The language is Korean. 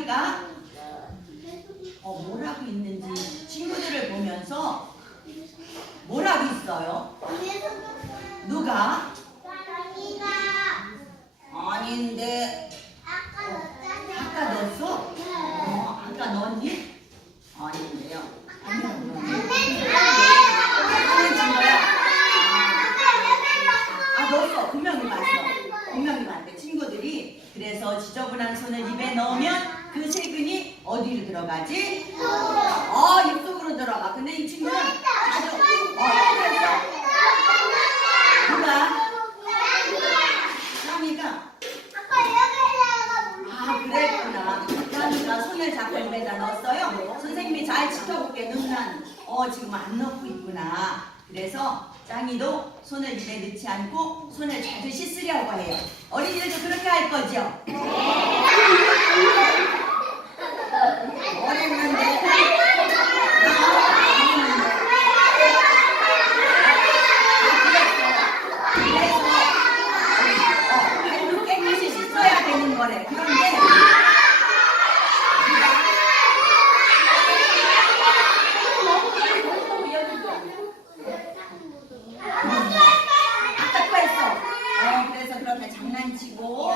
짱이가 어, 뭐라고 있는지 친구들을 보면서 뭐라고 있어요? 누가? 아닌데 아까 넣었어? 어, 아까 넣었니? 아닌데요. 거야. 아 넣었어. 분명히 맞어. 분명히 맞대. 친구들이 그래서 지저분한 손을 입에 넣으면 들어가지? 어 입속으로 들어가. 근데 이 친구는 자주 어 그랬어. 누가? 짱이가 아 그랬구나. 그러니까 손을 잡고 입에다 넣었어요. 선생님이 잘 지켜볼게. 눈난 어 지금 안 넣고 있구나. 그래서 짱이도 손을 입에 넣지 않고 손을 자주 씻으려고 해요. 어린이들도 그렇게 할 거죠? 장난치고.